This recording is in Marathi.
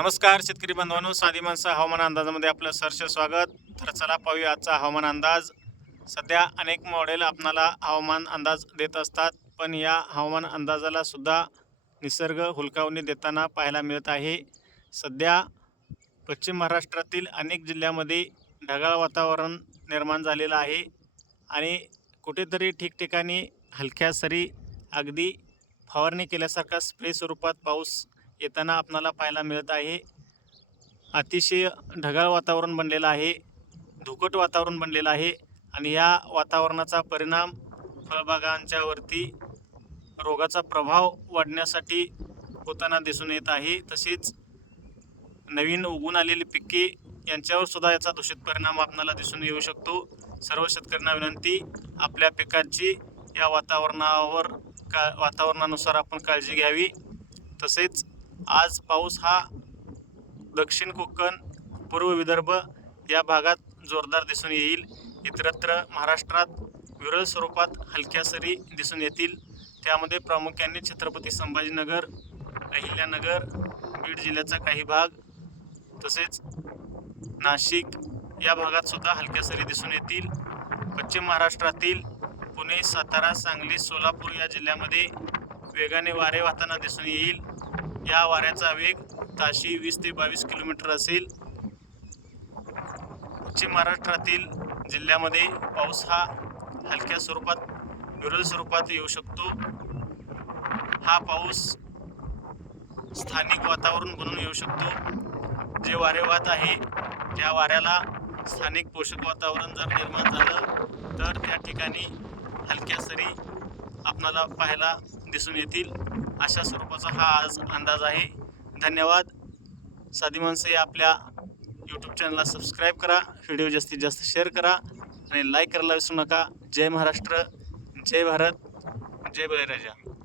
नमस्कार शेतकरी बांधवांनो. साधी माणसं हवामान अंदाजामध्ये आपलं सहर्ष स्वागत. तर चला पाहूया आजचा हवामान अंदाज. सध्या अनेक मॉडेल आपणाला हवामान अंदाज देत असतात पण या हवामान अंदाजाला सुद्धा निसर्ग हुलकावणी देताना पाहायला मिळत आहे. सध्या पश्चिम महाराष्ट्रातील अनेक जिल्ह्यामध्ये ढगाळ वातावरण निर्माण झालेलं आहे आणि कुठेतरी ठिकठिकाणी हलक्या सरी अगदी फवारणी केल्यासारखा स्प्रे स्वरूपात पाऊस येताना आपणाला पाहायला मिळत आहे. अतिशय ढगाळ वातावरण बनलेलं आहे. धुकट वातावरण बनलेलं आहे. आणि या वातावरणाचा परिणाम फळबागांच्यावरती रोगाचा प्रभाव वाढण्यासाठी होताना दिसून येत आहे. तसेच नवीन उगून आलेली पिके यांच्यावर सुद्धा याचा दूषित परिणाम आपणाला दिसून येऊ शकतो. सर्व शेतकऱ्यांना विनंती आपल्या पिकांची या वातावरणावर का वातावरणानुसार आपण काळजी घ्यावी. तसेच आज पाऊस हा दक्षिण कोकण पूर्व विदर्भ या भागात जोरदार दिसून येईल. इतरत्र महाराष्ट्रात विरळ स्वरूपात हलक्या सरी दिसून येतील. त्यामध्ये प्रामुख्याने छत्रपती संभाजीनगर अहिल्यानगर बीड जिल्ह्याचा काही भाग तसेच नाशिक या भागात सुद्धा हलक्या सरी दिसून येतील. पश्चिम महाराष्ट्रातील पुणे सातारा सांगली सोलापूर या जिल्ह्यामध्ये वेगाने वारे वाहताना दिसून येईल. या वाऱ्याचा वेग ताशी वीस ते बावीस किलोमीटर असेल. पश्चिम महाराष्ट्रातील जिल्ह्यामध्ये पाऊस हा हलक्या स्वरूपात विरल स्वरूपात येऊ शकतो. हा पाऊस स्थानिक वातावरण बनून येऊ शकतो. जे वारे वाहत आहे त्या वाऱ्याला स्थानिक पोषक वातावरण जर निर्माण झालं तर त्या ठिकाणी हलक्या सरी आपणाला पाहायला दिसून येतील. अशा स्वरूपाचा हा आज अंदाज आहे. धन्यवाद. साधी माणसं या आपल्या यूट्यूब चॅनलला सबस्क्राईब करा. व्हिडिओ जास्तीत जास्त शेअर करा. आणि लाईक करायला विसरू नका. जय महाराष्ट्र. जय भारत. जय बळीराजा.